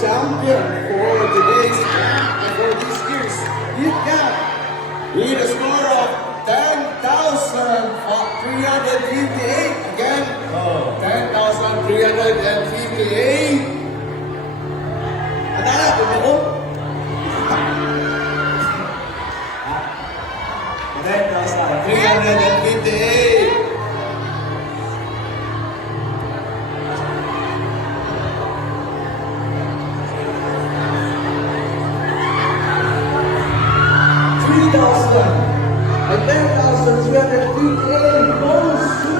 champion for today's camp and for this year's youth camp with a score of 10,358. Again, 10,358. Ano na, kung ako? 10,358. And 10,358 goes to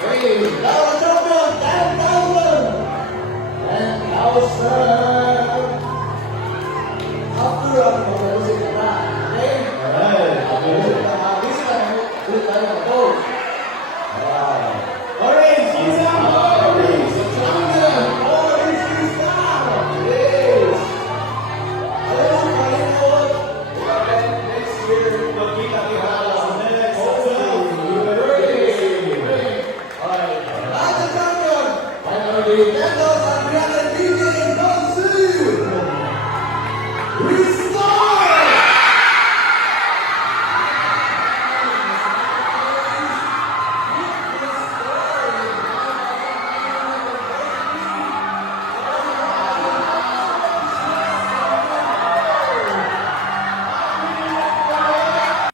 Hey, that was champion, 10,000! 10,000!